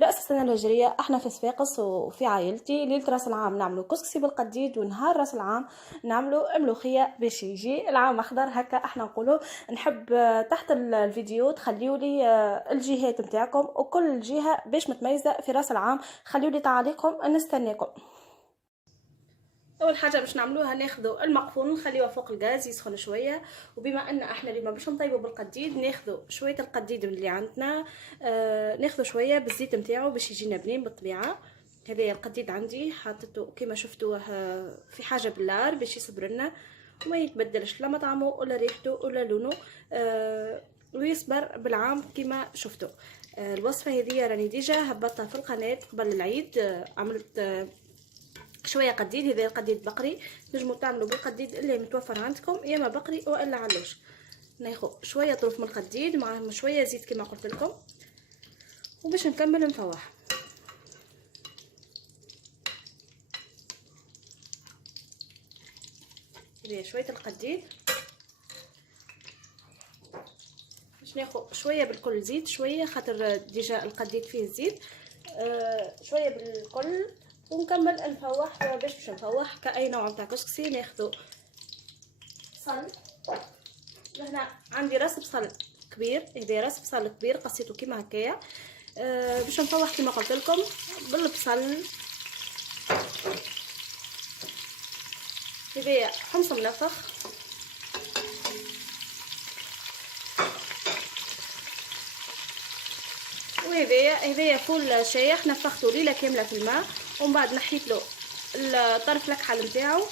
رأس السنة الهجرية احنا في صفاقس وفي عائلتي ليلة راس العام نعملوا كسكسي بالقديد، ونهار راس العام نعملوا ملوخية باش يجي العام اخضر هكا احنا نقولوا. نحب تحت الفيديو تخليوا لي الجهات نتاعكم وكل جهة باش متميزة في راس العام، خليوا لي تعاليقكم نستناكم. اول حاجه باش نعملوها ناخذوا المقفول نخليوه فوق الغاز يسخن شويه، وبما ان احنا اليوم باش نطيبوا بالقديد ناخذوا شويه القديد اللي عندنا، ناخذوا شويه بالزيت نتاعو باش يجينا بنين بالطبيعه. هذا القديد عندي حاطته كما شفتوه في حاجه بالنار باش يصبر لنا وما يتبدلش لا مطعمه ولا ريحته ولا لونه، ويصبر بالعام كما شفتوا. الوصفه هذه راني ديجا هبطتها في القناه قبل العيد، عملت شويه قديد. هذا القديد بقري، تنجموا تعملوا بالقديد اللي متوفر عندكم يا اما بقري والا علوش. ناخذ شويه طرف من القديد معهم شويه زيت كما قلت لكم، وباش نكمل نفوح. هذه شويه القديد باش ناخذ شويه بالكل زيت شويه خاطر ديجا القديد فيه الزيت، شويه بالكل ونكمل نفوح. باش نفوح كاي نوع تاع كسكسي ناخذ بصل. هنا عندي راس بصل كبير، هذا راس بصل كبير قصيته كيما هكايا، باش نفوح كيما قلت لكم بالبصل. هذا حمص منفخ، وهذايا فول شايح نفخته ليله كامله في الماء، ومن بعد نحيت له الطرف الكحل نتاعو.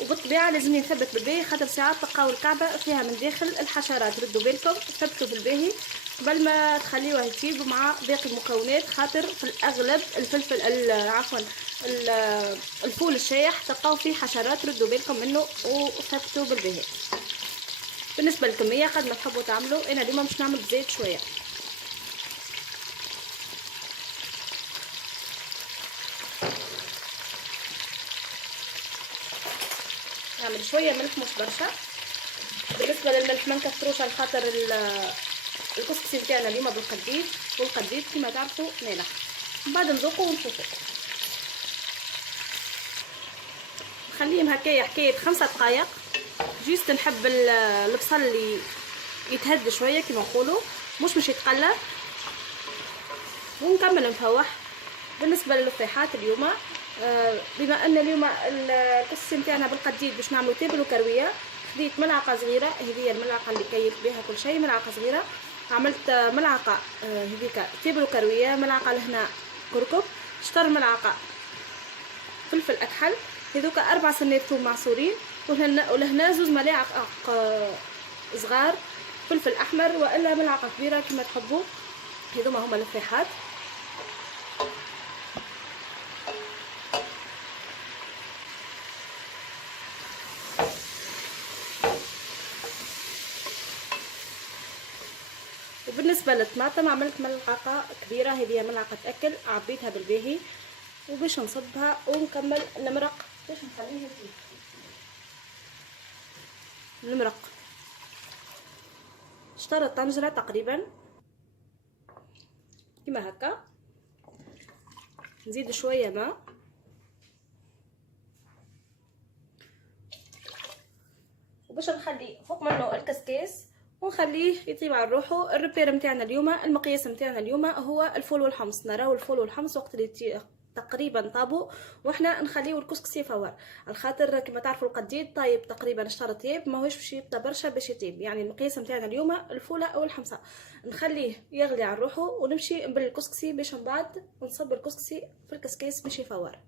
وبالطبيعه لازم نثبت بالباهي خاطر ساعات تلقاو الكعبه فيها من داخل الحشرات، ردوا بالكم ثبتوا بالباهي قبل ما تخليوه يطيب مع باقي المكونات، خاطر في الاغلب الفلفل عفوا الفول الشايح تلقاو فيه حشرات، ردوا بالكم منه وثبتوا بالباهي. بالنسبه للكميه قد ما تحبوا تعملوا، انا اليوم باش نعمل بزيت شويه. نعمل شويه ملح مش برشا. بالنسبه للملح ما نكثروش على خاطر الكسكسي نتاعنا اليوم بالقديد، والقديد كما تعرفوا مالح. من بعد نذوقوا ونشوفوا. نخليهم هكايا حكايه 5 دقائق جيست. نحب البصل اللي يتهد شويه كما نقولوا، مش يتقلى، ونكمل نفوح. بالنسبه للفيحات اليوم، بما ان اليوم الكسكسي نتاعنا بالقديد باش نعملوا تابل وكرويه، خديت ملعقه صغيره، هذه الملعقه اللي كيف بها كل شيء، ملعقه صغيره. عملت ملعقه هذيك تابل وكرويه، ملعقه لهنا كركم، شطر ملعقه فلفل اكحل، هذوك 4 سنات ثوم معصورين، ولهنا 2 ملاعق صغار فلفل احمر، والا ملعقه كبيره كما تحبوا. هذوما هما الفيحات. وبالنسبه للطماطم عملت ملعقه كبيره، هذه ملعقه اكل عبيتها بالباهي، وباش نصبها ونكمل المرق باش نخليها فيه. المرق شطر طنجره تقريبا كما هكا، نزيد شويه ماء، وباش نخلي فوق منه الكسكاس ونخليه يطيب على روحه. الربير نتاعنا اليوم، المقياس نتاعنا اليوم هو الفول والحمص. نراو الفول والحمص وقت اللي تقريبا طابوا واحنا نخليو الكسكسي فور، على خاطر كما تعرفوا القديد طايب تقريبا شطر طيب، ماهوش باش يبدا برشا باش يطيب. يعني المقياس نتاعنا اليوم الفوله او الحمصه، نخليه يغلي على روحه ونمشي بالكسكسي باش من بعد نصب الكسكسي في الكسكاس باش يفور.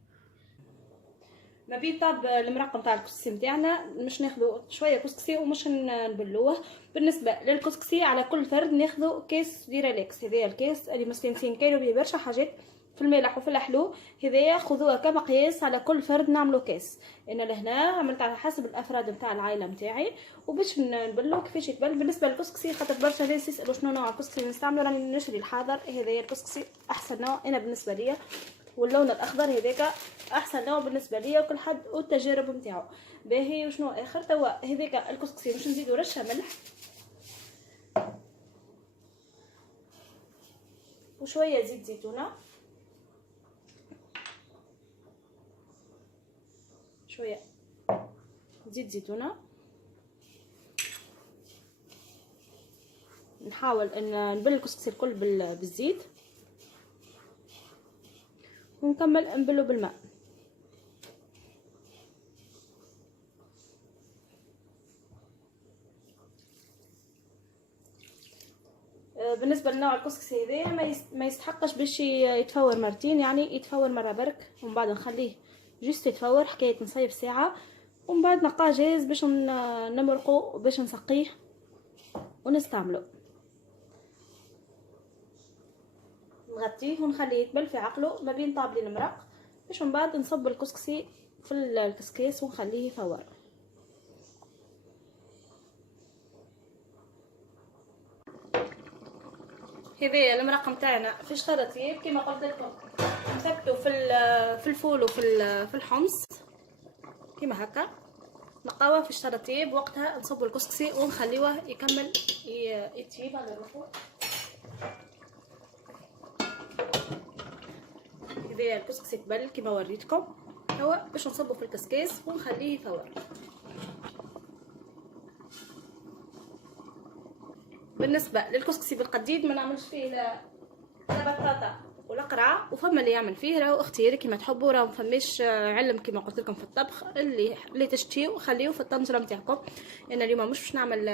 ما بين طاب المرق نتاع الكسكسي نتاعنا مش ناخذوا شويه كسكسي ومش نبلوه. بالنسبه للكسكسي على كل فرد ناخذوا كيس ديراليكس، هذايا الكيس اللي مستانسين كاينوا بيه برشا حاجات في المالح وفي الحلو، هذايا خذوها كمقياس على كل فرد نعملوا كيس. انا لهنا عملت على حسب الافراد نتاع العائله نتاعي وباش نبلو كيفاش يتبل. بالنسبه للكسكسي خاطر برشا ناس يسالوا شنو نوع الكسكسي نستعملوا، راني نشري الحاضر. هذايا الكسكسي احسن نوع انا بالنسبه ليا، واللون الاخضر هذاك احسن نوع بالنسبه ليا، وكل حد والتجارب نتاعو باهي. وشنو اخر توا هذاك الكسكسي باش نزيدو رشه ملح، وشويه زيت زيتونه، شويه زيت زيتونه. نحاول ان نبل الكسكسي الكل بالزيت، ونكمل نبله بالماء. بالنسبه لنوع الكسكسي هذا ما يستحقش باش يتفور مرتين، يعني يتفور مره برك ومن بعد نخليه جست يتفور حكايه نصيف ساعه، ومن بعد نلقاه جاهز باش نمرقه باش نسقيه ونستعمله. نغطيه ونخليه يتبل في عقله ما بين طابلين المرق، باش من بعد نصب الكسكسي في الكسكاس ونخليه يفور. هذايا المرق نتاعنا في شطرة طيب كما قلت لكم، نثبتو في الفول وفي الحمص كما هكا، نقاوه في شطرة طيب. وقتها نصبو الكسكسي ونخليوه يكمل يطيب على روحو. هذايا الكسكسي تبل كما وريتكم، هو باش نصبو في الكسكاس ونخليه يفور. بالنسبه للكسكسي بالقديد ما نعملش فيه لا بطاطا ولا قرعه، وفما اللي يعمل فيه راهو اختياري كما تحبوا، راهو مفماش علم كما قلت لكم في الطبخ. اللي تشتهيو خليوه في الطنجره نتاعكم. انا اليوم مش باش نعمل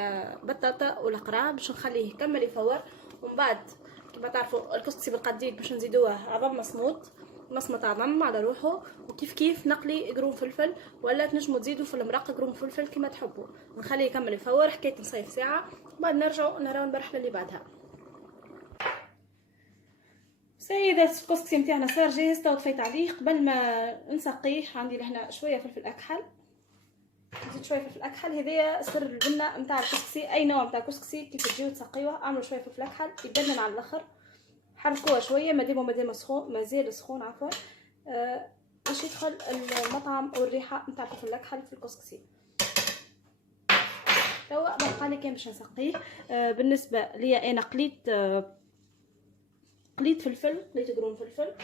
بطاطا ولا قرعه، باش نخليه يكمل يفور. ومن بعد كما تعرفوا الكسكسي بالقديد باش نزيدوه عظم مسمط عظم على روحه، وكيف كيف نقلي قرون فلفل، ولا تنجموا تزيدوا في المرق قرون فلفل كما تحبوا. نخليه يكمل يفور حكايه نصيف ساعه، بعد نرجعوا نراو المرحله اللي بعدها. سيدة الكسكسي نتاعنا صار جاهز. تو طفيت عليه قبل ما نسقيه. عندي لهنا شويه فلفل اكحل، نزيد شويه فلفل اكحل. هذايا سر البنه نتاع الكسكسي، اي نوع نتاع كسكسي كيف تجيو تسقيوه اعملوا شويه فلفل اكحل يبنن على الاخر، حركوها شويه مادام سخون، مازال سخون عفوا، باش يدخل المطعم والريحه نتاع الفلفل الاكحل في الكسكسي. توا بقى لي كان باش نسقيه. بالنسبه ليا انا قليت فلفل، قليت قرون فلفل،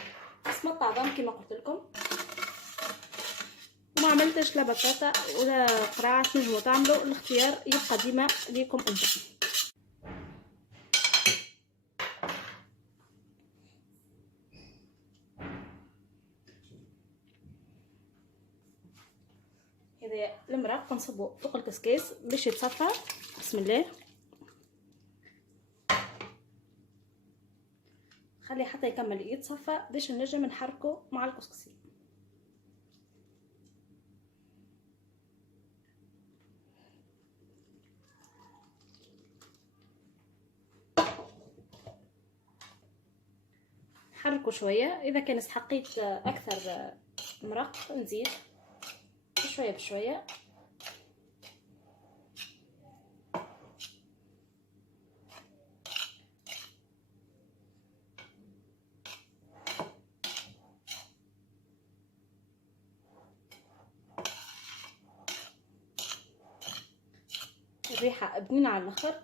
مسمط عظم كما قلت لكم، وما عملتش لا بطاطا ولا قراع. تنجموا تعملوا، الاختيار يبقى ديما ليكم انتم. هذا المرق نصبو فوق الكسكاس باش يتصفى. بسم الله، خليه حتى يكمل يتصفى باش نجم نحركه مع الكسكسي. حركه شويه، اذا كان استحقيت اكثر مرق نزيد شويه بشويه. الريحه بنينه على الاخر،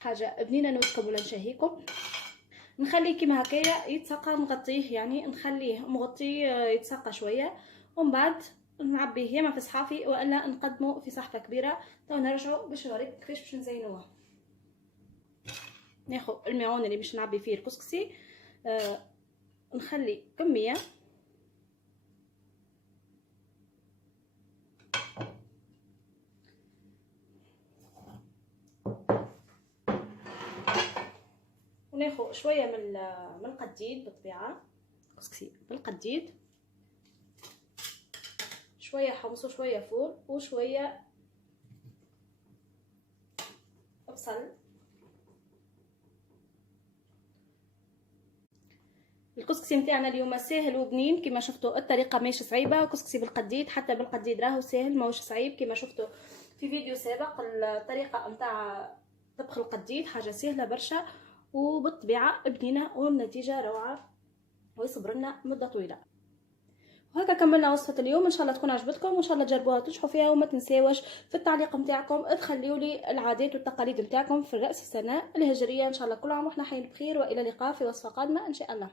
حاجه بنينه نوتكم ولا نشهيكم. نخليه كيما هكايا يتسقى، نغطيه يعني نخليه مغطيه يتسقى شويه، ومن بعد نعبيه يا ما في صحافي والا نقدمه في صحفه كبيره. تو نرجعوا باش نوريك كيفاش باش نزينوه. ناخذ المعون اللي باش نعبي فيه الكسكسي، نخلي كميه وناخذ شويه من القديد. بالطبيعه كسكسي بالقديد، شويه حمص وشويه فول وشويه بصل. الكسكسي نتاعنا اليوم ساهل وبنين كما شفتوا، الطريقه ماهيش صعيبه. كسكسي بالقديد، حتى بالقديد راهو ساهل ماهوش صعيب كما شفتوا في فيديو سابق. الطريقه نتاع طبخ القديد حاجه سهله برشا، وبالطبيعه بنينه والنتيجه روعه ويصبر لنا مده طويله. وهكا كملنا وصفة اليوم. ان شاء الله تكون عجبتكم، وان شاء الله تجربوها وتنجحوا فيها. وما تنساوش في التعليق نتاعكم تخليوا لي العادات والتقاليد نتاعكم في رأس السنة الهجرية. ان شاء الله كل عام واحنا حيين بخير، والى اللقاء في وصفة قادمة ان شاء الله.